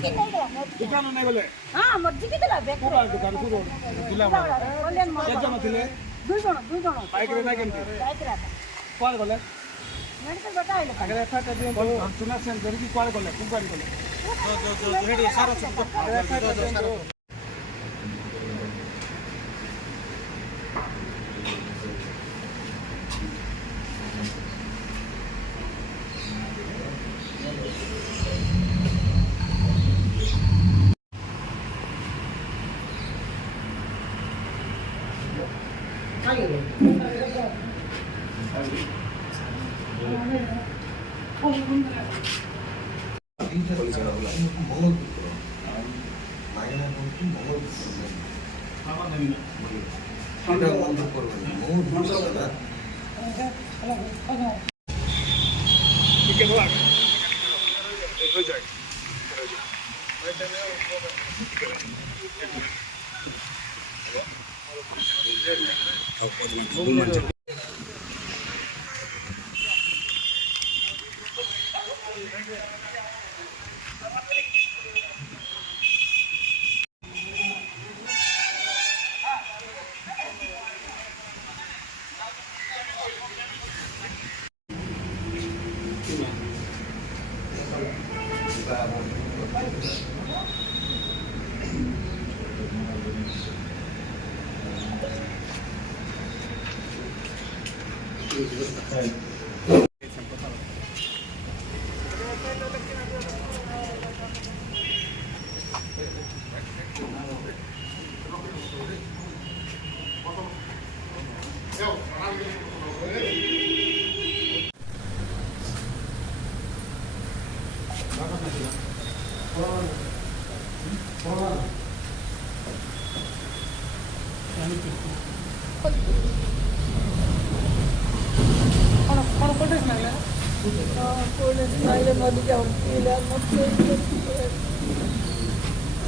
दुकान नहीं बोले हां मर्जी के दिला बैग दुकान को जिला जन थिले दुई जण बाइक रे ना केमती बाइक रे कोन गले मेडिकल बताइले अगर एफा का दियो चुना सेन जरी कोन गले कुन गले जो हेडी सारा सब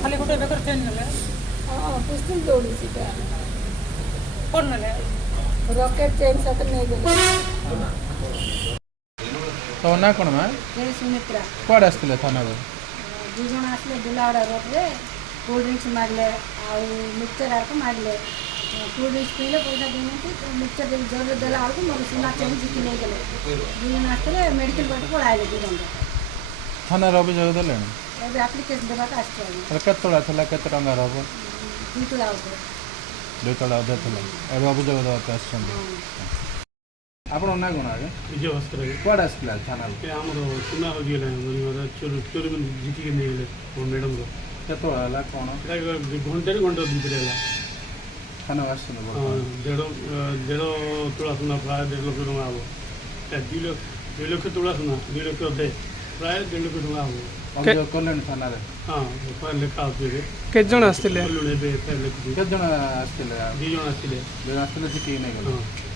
खाली गोटे बेकर चेन नले हां पिस्तौल दौड़ी सीधा कोन नले रॉकेट चेन साथ नहीं गेले तो ना कोन मा जय सुमित्रा कोड आस्तिले थाना रे दु जण आसले दुलाड़ा रोड रे कोल्ड ड्रिंक्स मागले आ मिक्सचर आर को मागले कोल्ड ड्रिंक्स पीले पैसा देने मिक्सचर जोर देला आर को मोर सुना चेन जिकी नहीं गेले दु जण आसले मेडिकल बट पळाइले दु जण थाना रे अभियोग देले ଏବେ ଆପ୍ଲିକେସନ୍ ଦେବାକୁ ଆସିଛି ଆଜ୍ଞା କେତେ ତୋଳା ଥିଲା କେତେ ଟଙ୍କା ହବ 2 ତୋଳା ଅଧେ 2 ତୋଳା ଅଧେ ଥିଲା ଏବେ ଅଭିଯୋଗ ଦେବାକୁ ଆସିଛନ୍ତି ଆପଣ ନା କ'ଣ ଆଜ୍ଞା विजय भास्कर କୁଆଡ଼େ ଆସିଥିଲା ଥାନାରୁ ଆମର ସୁନା ହଜିଗଲା ଚୋରି ଜିତିକି ନେଇଗଲେ ମୋ ମ୍ୟାଡ଼ାମର କେତେବେଳେ ହେଲା କ'ଣ ଘଣ୍ଟାରେ ଘଣ୍ଟା ଭିତରେ ହେଲା ଥାନାକୁ ଆସିଛନ୍ତି ଦେଢ଼ ତୋଳା ସୁନା ପ୍ରାୟ 1.5 ଲକ୍ଷ ଟଙ୍କା ହେବ 2 ଲକ୍ଷ ତୋଳା ସୁନା 2 ଲକ୍ଷ ଅଧେ ପ୍ରାୟ 1.5 ଲକ୍ଷ ଟଙ୍କା ହେବ ଅଭିଯୋଗ କଲେଣି ଥାନାରେ ହଁ ଏଫଆଇଆର୍ ଲେଖା ଅଛି ଏବେ କେତେ ଜଣ ଆସିଥିଲେ ଏବେ ଏଫଆଇଆର୍ ଲେଖୁଛି କେତେ ଜଣ ଆସିଥିଲେ 2 ଜଣ ଆସିଥିଲେ ଜିତିକି ନେଇଗଲେ